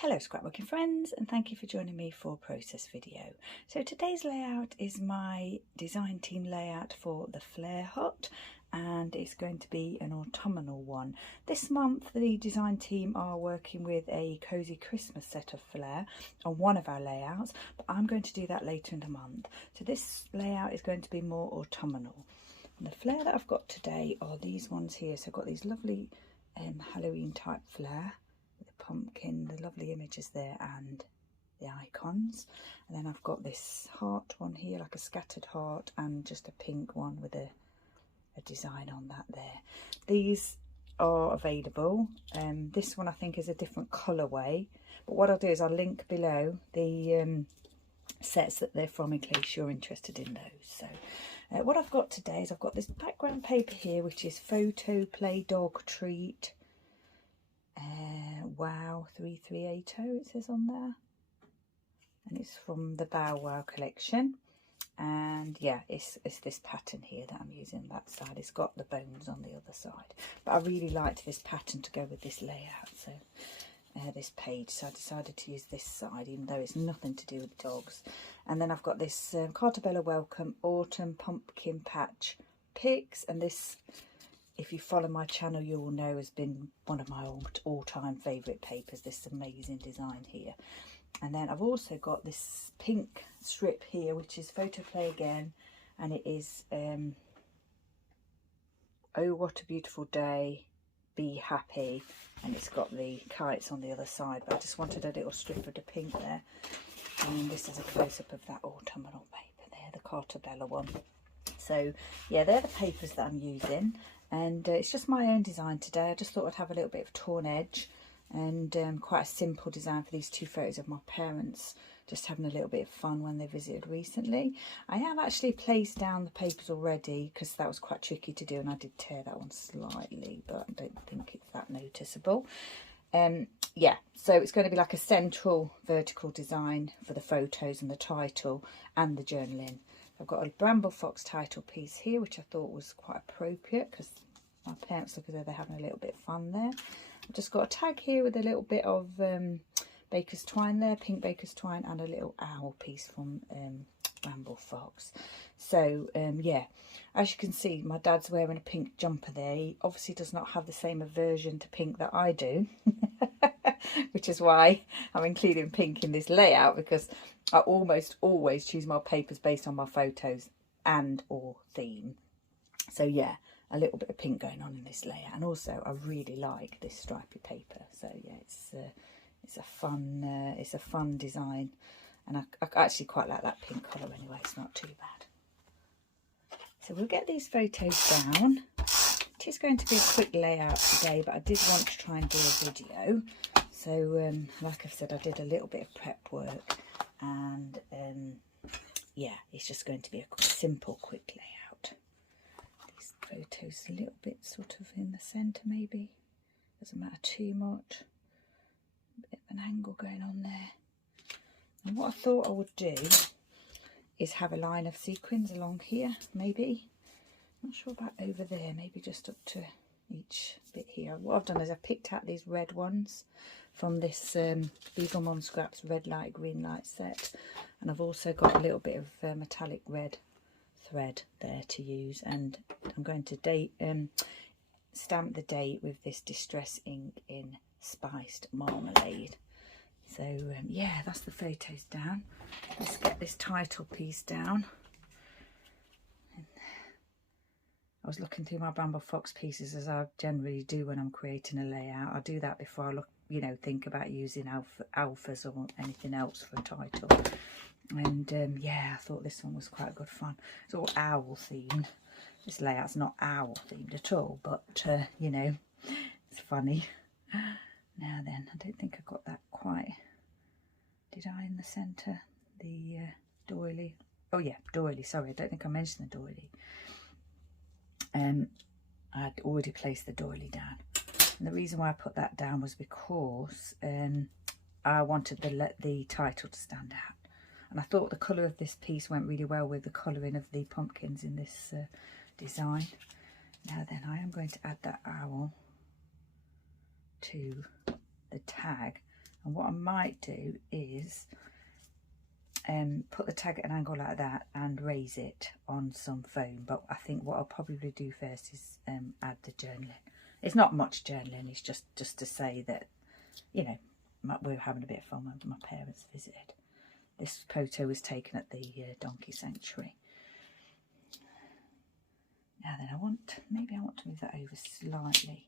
Hello scrapbooking friends, and thank you for joining me for a process video. So today's layout is my design team layout for the Flair Hut, and it's going to be an autumnal one. This month the design team are working with a cozy Christmas set of Flair on one of our layouts, but I'm going to do that later in the month. So this layout is going to be more autumnal. And the Flair that I've got today are these ones here. So I've got these lovely Halloween type Flair. Pumpkin, the lovely images there and the icons, and then I've got this heart one here, like a scattered heart, and just a pink one with a design on that there. These are available. This one I think is a different colourway, but what I'll do is I'll link below the sets that they're from in case you're interested in those. So what I've got today is I've got this background paper here, which is Photoplay Dog Treat Wow 3380 it says on there, and it's from the BowWow collection. And yeah, it's this pattern here that I'm using. That side, it's got the bones on the other side, but I really liked this pattern to go with this layout, so this page, so I decided to use this side, even though it's nothing to do with dogs. And then I've got this Carta Bella Welcome Autumn Pumpkin Patch Picks, and this, if you follow my channel, you will know has been one of my all-time favourite papers, this amazing design here. And then I've also got this pink strip here, which is Photoplay again, and it is Oh What a Beautiful Day, Be Happy, and it's got the kites on the other side, but I just wanted a little strip of the pink there. And this is a close-up of that autumnal paper there, the Carta Bella one. So yeah, they're the papers that I'm using, and it's just my own design today. I just thought I'd have a little bit of torn edge, and quite a simple design for these two photos of my parents just having a little bit of fun when they visited recently. I have actually placed down the papers already because that was quite tricky to do, and I did tear that one slightly, but I don't think it's that noticeable. Yeah, so it's going to be like a central vertical design for the photos and the title and the journaling. I've got a Bramble Fox title piece here, which I thought was quite appropriate because my parents look as though they're having a little bit of fun there. I've just got a tag here with a little bit of baker's twine there, pink baker's twine, and a little owl piece from Bramble Fox. So yeah, as you can see, my dad's wearing a pink jumper there. He obviously does not have the same aversion to pink that I do, which is why I'm including pink in this layout, because I almost always choose my papers based on my photos and or theme. So yeah, a little bit of pink going on in this layout, and also I really like this stripy paper. So yeah, it's a fun design, and I actually quite like that pink colour anyway. It's not too bad. So we'll get these photos down. It is going to be a quick layout today, but I did want to try and do a video. So like I've said, I did a little bit of prep work, and yeah, it's just going to be a simple quick layout. These photos a little bit sort of in the centre, maybe doesn't matter too much. A bit of an angle going on there. And what I thought I would do is have a line of sequins along here, maybe. Not sure about over there, maybe just up to each bit here. What I've done is I've picked out these red ones from this Spiegelmomscraps red light green light set, and I've also got a little bit of metallic red thread there to use, and I'm going to stamp the date with this distress ink in Spiced Marmalade. So yeah, that's the photos down. Let's get this title piece down. I was looking through my Bramble Fox pieces, as I generally do when I'm creating a layout. I do that before I look, think about using alphas or anything else for a title. And yeah, I thought this one was quite good fun. It's all owl themed. This layout's not owl themed at all, but it's funny. Now then, I don't think I got that quite. Did I in the centre? The doily. Oh yeah, doily, sorry, I don't think I mentioned the doily. I'd already placed the doily down, and the reason why I put that down was because I wanted the title to stand out, and I thought the colour of this piece went really well with the colouring of the pumpkins in this design. Now then, I am going to add that owl to the tag. And what I might do is put the tag at an angle like that and raise it on some foam. But I think what I'll probably do first is add the journaling. It's not much journaling, it's just to say that, you know, we're having a bit of fun when my parents visited. This photo was taken at the donkey sanctuary. Now then, maybe I want to move that over slightly.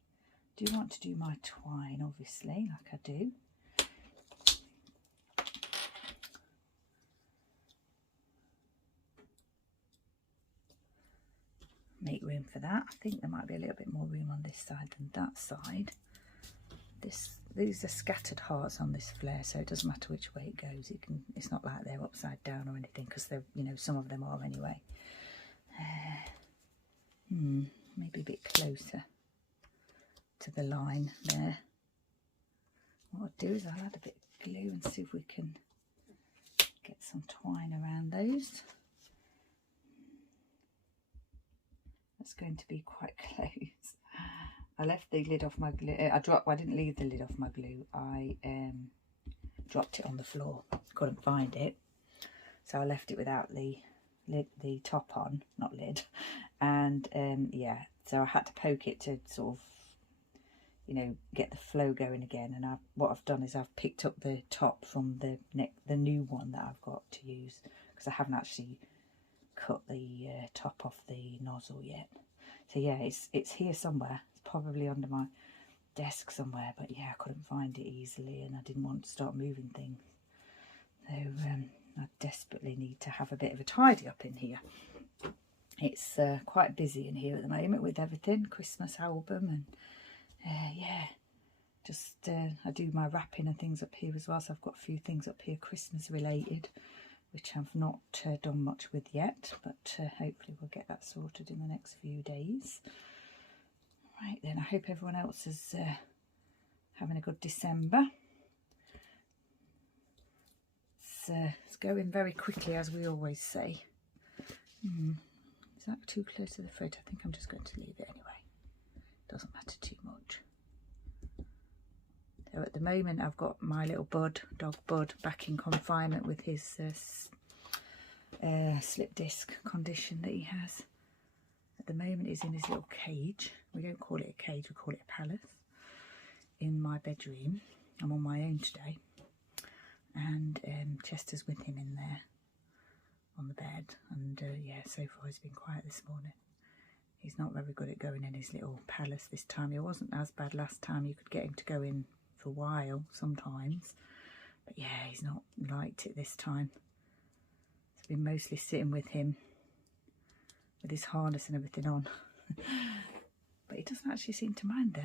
I do want to do my twine, obviously, like I do. Make room for that. I think there might be a little bit more room on this side than that side. These are scattered hearts on this flare, so it doesn't matter which way it goes. It's not like they're upside down or anything, because they're, you know, some of them are anyway. Maybe a bit closer to the line there. What I'll do is I'll add a bit of glue and see if we can get some twine around those. That's going to be quite close. I left the lid off my glue. I didn't leave the lid off my glue. I dropped it on the floor. Couldn't find it, so I left it without the lid, the top on, not lid. And yeah, so I had to poke it to sort of, you know, get the flow going again. And what I've done is I've picked up the top from the new one that I've got to use, because I haven't actually cut the top off the nozzle yet. So yeah, it's here somewhere. It's probably under my desk somewhere, but yeah, I couldn't find it easily, and I didn't want to start moving things. So I desperately need to have a bit of a tidy up in here. It's quite busy in here at the moment with everything, Christmas album, and yeah, just I do my wrapping and things up here as well, so I've got a few things up here Christmas related, which I've not done much with yet, but hopefully we'll get that sorted in the next few days. Right then, I hope everyone else is having a good December. It's going very quickly, as we always say. Is that too close to the thread? I think I'm just going to leave it anyway. Doesn't matter too much. So at the moment I've got my little dog Bud, back in confinement with his slip disc condition that he has. At the moment he's in his little cage. We don't call it a cage, we call it a palace, in my bedroom. I'm on my own today, and Chester's with him in there on the bed, and yeah, so far he's been quiet this morning. He's not very good at going in his little palace this time. It wasn't as bad last time. You could get him to go in for a while sometimes, but yeah, he's not liked it this time. It's been mostly sitting with him with his harness and everything on. But he doesn't actually seem to mind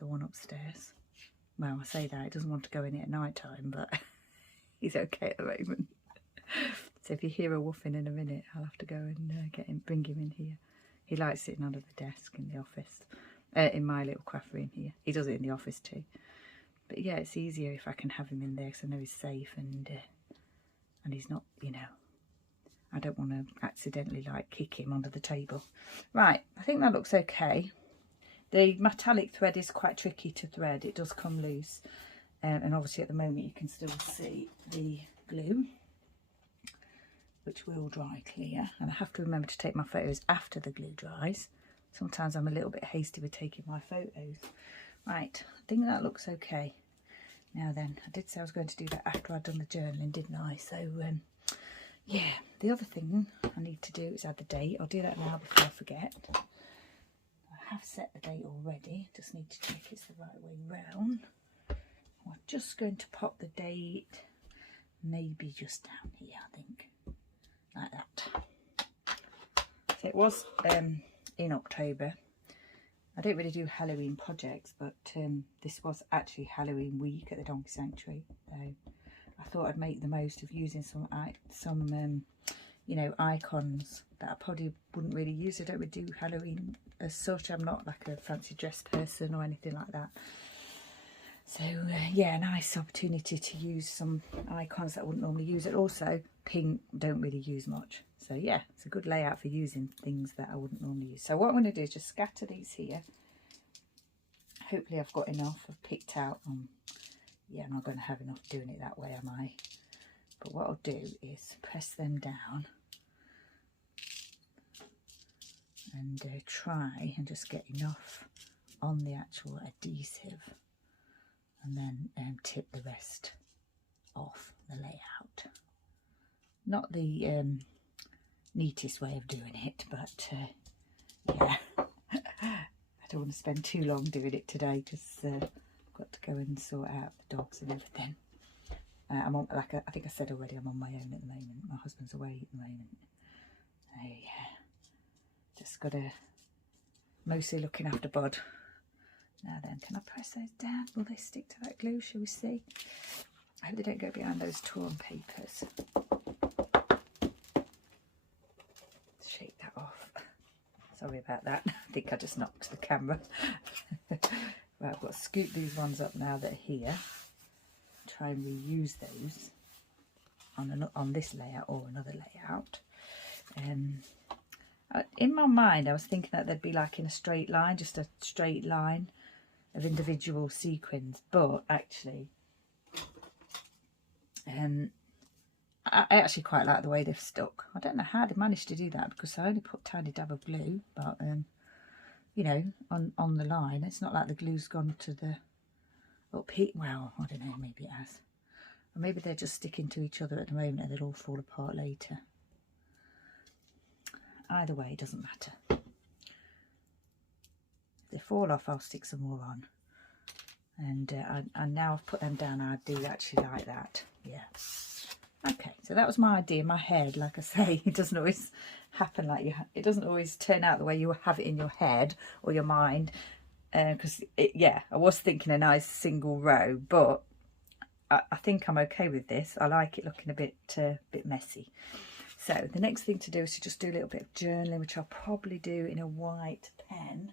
the one upstairs. Well, I say that, he doesn't want to go in it at night time, but he's okay at the moment. So if you hear a woofing in a minute, I'll have to go and bring him in here. He likes sitting under the desk in the office, in my little craft room here. He does it in the office too. But yeah, it's easier if I can have him in there, because I know he's safe, and he's not, you know, I don't want to accidentally like kick him under the table. Right, I think that looks okay. The metallic thread is quite tricky to thread. It does come loose, and obviously at the moment you can still see the glue, which will dry clear. And I have to remember to take my photos after the glue dries. Sometimes I'm a little bit hasty with taking my photos. Right, I think that looks okay. Now then, I did say I was going to do that after I'd done the journaling, didn't I? So yeah, the other thing I need to do is add the date. I'll do that now before I forget. I have set the date already, just need to check it's the right way round. We're just going to pop the date maybe just down here, I think, like that. So it was in October. I don't really do Halloween projects, but this was actually Halloween week at the Donkey Sanctuary, so I thought I'd make the most of using some you know, icons that I probably wouldn't really use. I don't really do Halloween as such. I'm not like a fancy dress person or anything like that. So yeah, a nice opportunity to use some icons that I wouldn't normally use. And also pink, don't really use much. So yeah, it's a good layout for using things that I wouldn't normally use. So what I'm going to do is just scatter these here. Hopefully I've got enough. I've picked out yeah, I'm not going to have enough doing it that way, am I? But what I'll do is press them down and try and just get enough on the actual adhesive, and then tip the rest off the layout. Not the neatest way of doing it, but yeah, I don't want to spend too long doing it today because I've got to go and sort out the dogs and everything. I'm on, like I think I said already, I'm on my own at the moment. My husband's away at the moment. Oh yeah, just got to mostly looking after Bud. Now then, can I press those down? Will they stick to that glue? Shall we see? I hope they don't go behind those torn papers. Shake that off. Sorry about that. I think I just knocked the camera. Right, I've got to scoop these ones up now that are here. Try and reuse those on this layout or another layout. In my mind I was thinking that they'd be like in a straight line, just a straight line of individual sequins, but actually I actually quite like the way they've stuck. I don't know how they managed to do that because I only put a tiny dab of glue, but you know, on the line. It's not like the glue's gone to the up here. Well, I don't know, maybe it has. Or maybe they're just sticking to each other at the moment and they'll all fall apart later. Either way, it doesn't matter. If they fall off, I'll stick some more on. And now I've put them down, I do actually like that. Yeah. Okay, so that was my idea in my head. Like I say, it doesn't always happen like it doesn't always turn out the way you have it in your head or your mind. Because yeah, I was thinking a nice single row, but I think I'm okay with this. I like it looking a bit messy. So the next thing to do is to just do a little bit of journaling, which I'll probably do in a white pen.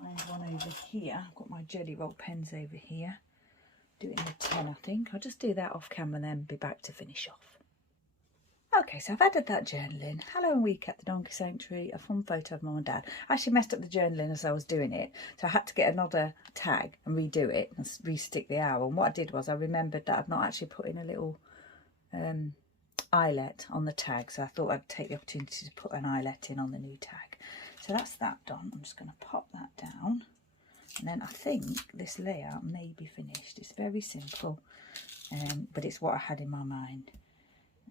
Find one over here. I've got my jelly roll pens over here. Do it in a 10, I think. I'll just do that off camera and then be back to finish off. Okay, so I've added that journaling. Hello and week at the Donkey Sanctuary, a fun photo of Mum and Dad. I actually messed up the journaling as I was doing it, so I had to get another tag and redo it and re-stick the owl. And what I did was I remembered that I've not actually put in a little eyelet on the tag, so I thought I'd take the opportunity to put an eyelet in on the new tag. So that's that done. I'm just going to pop that down, and then I think this layout may be finished. It's very simple, but it's what I had in my mind.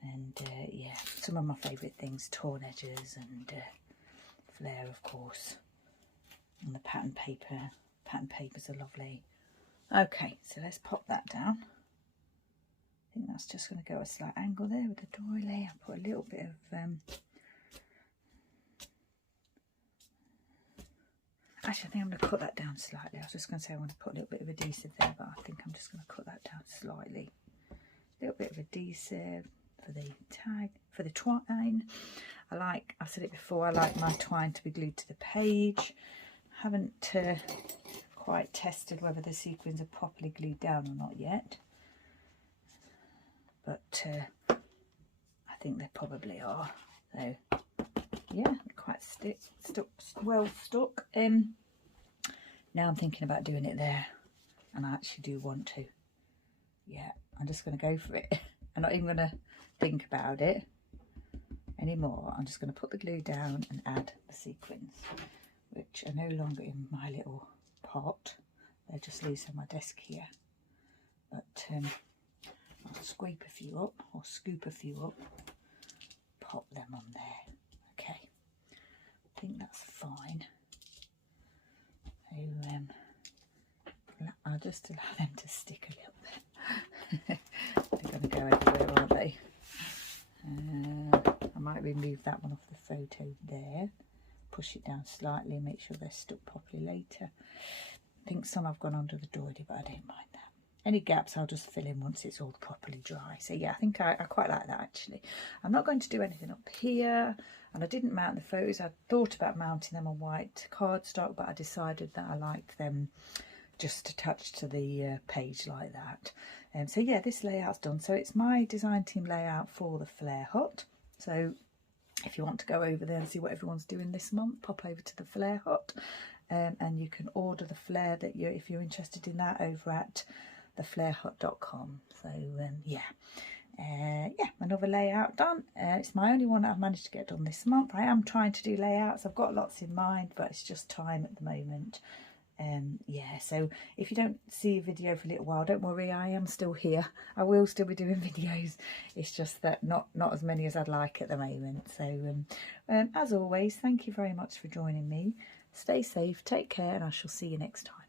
And yeah, some of my favourite things, torn edges and Flair, of course, and the pattern paper. Pattern papers are lovely. Okay, so let's pop that down. I think that's just going to go a slight angle there with the doily. I'll put a little bit of actually, I think I'm going to cut that down slightly. I was just going to say I want to put a little bit of adhesive there, but I think I'm just going to cut that down slightly. A little bit of adhesive for the tag, for the twine. I've said it before, I like my twine to be glued to the page. I haven't quite tested whether the sequins are properly glued down or not yet, but I think they probably are. So yeah, quite well stuck. Now I'm thinking about doing it there, and I actually do want to. Yeah, I'm just going to go for it. I'm not even going to think about it anymore. I'm just going to put the glue down and add the sequins, which are no longer in my little pot. They're just loose on my desk here. But I'll scrape a few up, or scoop a few up, pop them on there. Okay, I think that's fine. So I'll just allow them to stick a little bit. They're going to go everywhere, aren't they? I might remove that one off the photo there, push it down slightly, make sure they're stuck properly later. I think some I've gone under the doily, but I don't mind that. Any gaps I'll just fill in once it's all properly dry. So yeah, I think I quite like that actually. I'm not going to do anything up here, and I didn't mount the photos. I thought about mounting them on white cardstock, but I decided that I liked them just attached to the page like that. So yeah, this layout's done. So it's my design team layout for the Flair Hut. So if you want to go over there and see what everyone's doing this month, pop over to the Flair Hut, and you can order the Flair that if you're interested in that over at theflairhut.com. So yeah. Yeah, another layout done. It's my only one that I've managed to get done this month. I am trying to do layouts. I've got lots in mind, but it's just time at the moment. Yeah, so if you don't see a video for a little while, don't worry, I am still here. I will still be doing videos. It's just that not as many as I'd like at the moment. So as always, thank you very much for joining me. Stay safe, take care, and I shall see you next time.